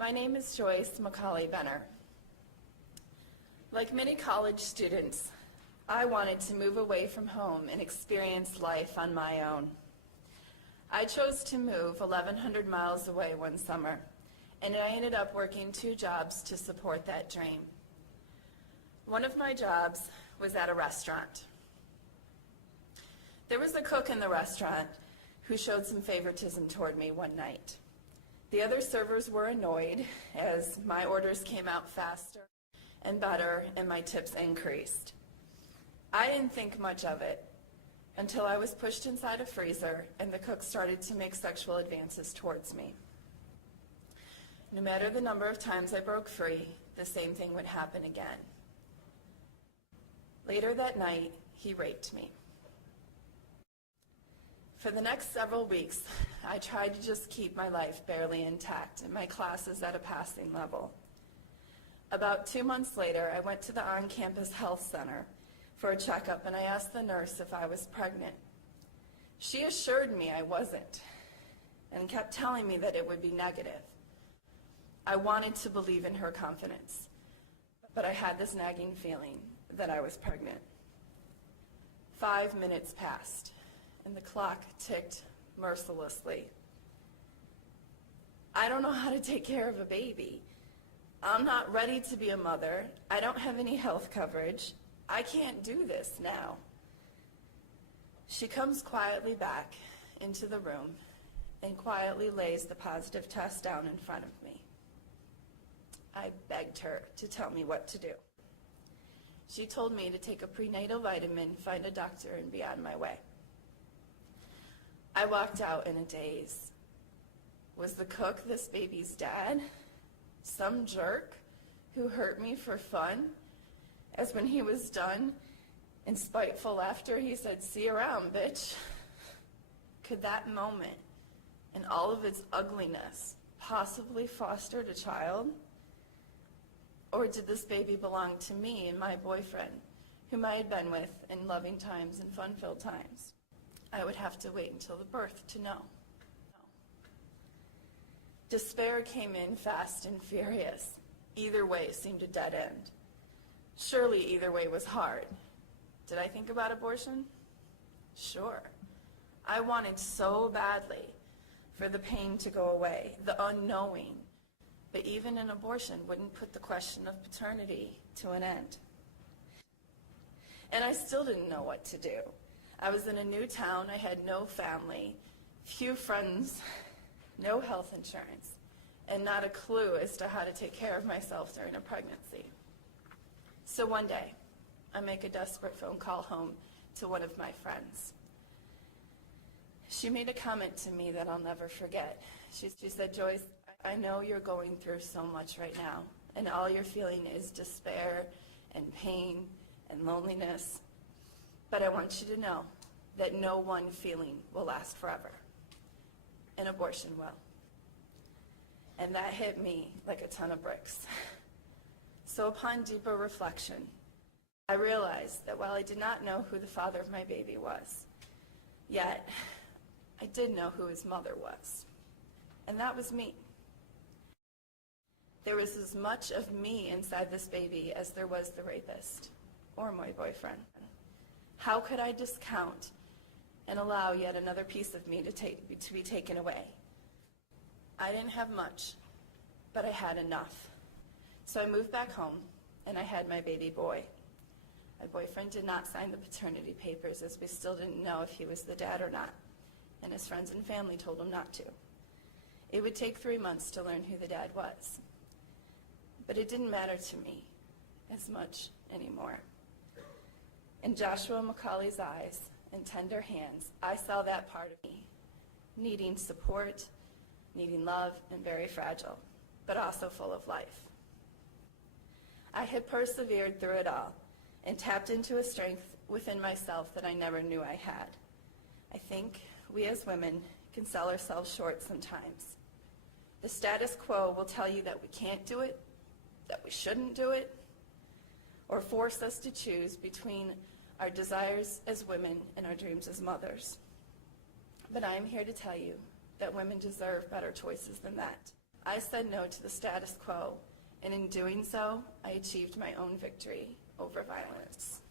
My name is Joyce Brenner. Like many college students, I wanted to move away from home and experience life on my own. I chose to move 1,100 miles away one summer, and I ended up working 2 jobs to support that dream. One of my jobs was at a restaurant. There was a cook in the restaurant who showed some favoritism toward me one night. The other servers were annoyed as my orders came out faster and better and my tips increased. I didn't think much of it until I was pushed inside a freezer and the cook started to make sexual advances towards me. No matter the number of times I broke free, the same thing would happen again. Later that night, he raped me. For the next several weeks, I tried to just keep my life barely intact and my classes at a passing level. About 2 months later, I went to the on-campus health center for a checkup and I asked the nurse if I was pregnant. She assured me I wasn't and kept telling me that it would be negative. I wanted to believe in her confidence, but I had this nagging feeling that I was pregnant. 5 minutes passed and the clock ticked mercilessly. I don't know how to take care of a baby. I'm not ready to be a mother. I don't have any health coverage. I can't do this now. She comes quietly back into the room and quietly lays the positive test down in front of me. I begged her to tell me what to do. She told me to take a prenatal vitamin, find a doctor, and be on my way. I walked out in a daze. Was the cook this baby's dad? Some jerk who hurt me for fun? As when he was done, in spiteful laughter, he said, "See you around, bitch." Could that moment, and all of its ugliness, possibly fostered a child? Or did this baby belong to me and my boyfriend, whom I had been with in loving times and fun-filled times? I would have to wait until the birth to know. Despair came in fast and furious. Either way seemed a dead end. Surely either way was hard. Did I think about abortion? Sure. I wanted so badly for the pain to go away, the unknowing. But even an abortion wouldn't put the question of paternity to an end. And I still didn't know what to do. I was in a new town, I had no family, few friends, no health insurance, and not a clue as to how to take care of myself during a pregnancy. So one day, I make a desperate phone call home to one of my friends. She made a comment to me that I'll never forget. She said, "Joyce, I know you're going through so much right now, and all you're feeling is despair and pain and loneliness. But I want you to know that no one feeling will last forever. An abortion will." And that hit me like a ton of bricks. So upon deeper reflection, I realized that while I did not know who the father of my baby was, yet I did know who his mother was. And that was me. There was as much of me inside this baby as there was the rapist or my boyfriend. How could I discount and allow yet another piece of me to be taken away? I didn't have much, but I had enough. So I moved back home and I had my baby boy. My boyfriend did not sign the paternity papers as we still didn't know if he was the dad or not, and his friends and family told him not to. It would take 3 months to learn who the dad was. But it didn't matter to me as much anymore. In Joshua Macaulay's eyes and tender hands, I saw that part of me, needing support, needing love, and very fragile, but also full of life. I had persevered through it all and tapped into a strength within myself that I never knew I had. I think we as women can sell ourselves short sometimes. The status quo will tell you that we can't do it, that we shouldn't do it, or force us to choose between our desires as women and our dreams as mothers. But I am here to tell you that women deserve better choices than that. I said no to the status quo, and in doing so, I achieved my own victory over violence.